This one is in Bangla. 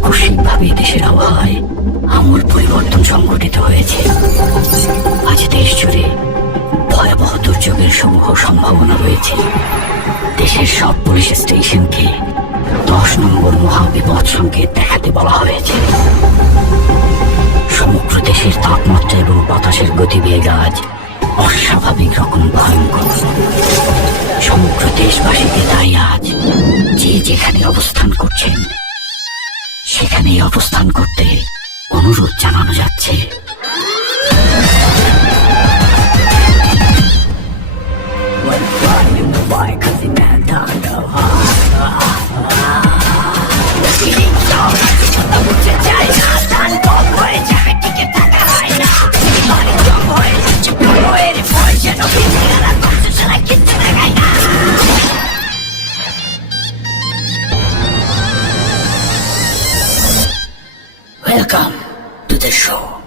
আকস্মিকভাবে দেশের আবহাওয়ায় আমূল পরিবর্তন সংঘটিত হয়েছে। আজ দেশ জুড়ে ভয়াবহ দুর্যোগের সমূহ সম্ভাবনা রয়েছে। দেশের সব পুলিশ স্টেশনকে 10 নম্বর মহাবিপদ সংকেত দেখাতে বলা হয়েছে। সমগ্র দেশের তাপমাত্রা এবং বাতাসের গতিবেগ আজ অস্বাভাবিক রকম ভয়ঙ্কর। সমগ্র দেশবাসীকে তাই আজ যে যেখানে অবস্থান করছেন সেখানেই অবস্থান করতে অনুরোধ জানানো যাচ্ছে। Welcome to the show.